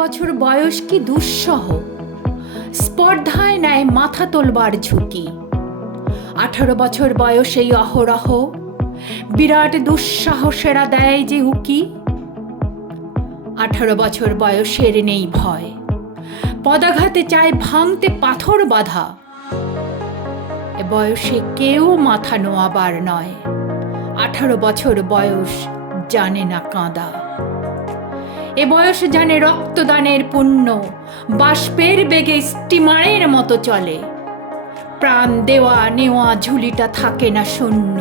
বছর বয়স কি দুঃসহ, স্পর্ধায় নেয় মাথা তোলবার ঝুঁকি। 18 বছর বয়সেই অহরহ বিরাট দুঃসাহসেরা দেয় যে উকি। 18 বছর বয়সের নেই ভয়, পদাঘাতে চায় ভাঙতে পাথর বাঁধা। এ বয়সে কেউ মাথা নোয়াবার নয়, 18 বছর বয়স জানে না কাঁদা। এ বয়স জানে রক্তদানের পুণ্য, বাষ্পের বেগে স্টিমারের মতো চলে। প্রাণ দেওয়া নেওয়া ঝুলিটা থাকে না শূন্য,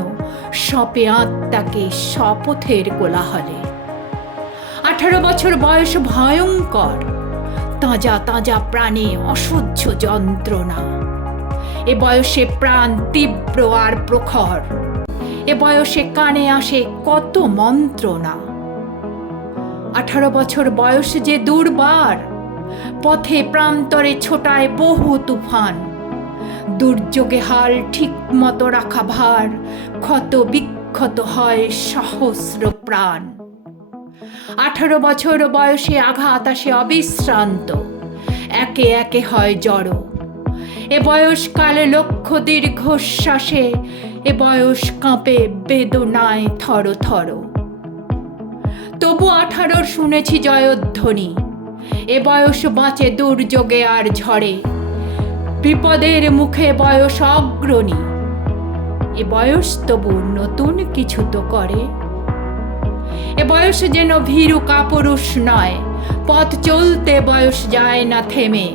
সপে আত্মাকে শপথের কোলাহলে। 18 বছর বয়স ভয়ঙ্কর, তাজা তাজা প্রাণে অসহ্য যন্ত্রণা। এ বয়সে প্রাণ তীব্র আর প্রখর, এ বয়সে কানে আসে কত মন্ত্রণা। 18 বছর বয়স যে দুর্বার, পথে প্রান্তরে ছোটায় বহু তুফান। দুর্যোগে হাল ঠিক মতো রাখা ভার, ক্ষত বিক্ষত হয় সহস্র প্রাণ। 18 বছর বয়সে আঘাত আসে অবিশ্রান্ত, একে একে হয় জড়ো। এ বয়সকালে লক্ষ দীর্ঘশ্বাসে, এ বয়স কাঁপে বেদনায় থর থর। তবু 18 শুনেছি জয়ধ্বনি, এ বয়স বাঁচে দুর্যোগে আর ঝড়ে। বিপদের মুখে বয়স অগ্রণী, এ বয়স তবু নতুন কিছু তো করে। এ বয়স যেন ভীরু কাপুরুষ নয়, পথ চলতে বয়স যায় না থেমে।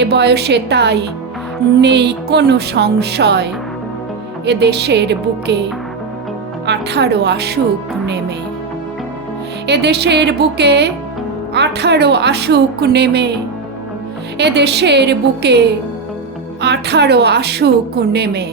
এ বয়সে তাই নেই কোনো সংশয়, এ দেশের বুকে 18 আসুক নেমে। এ দেশের বুকে 18 আসুক নেমে, এ দেশের বুকে 18 আসুক নেমে।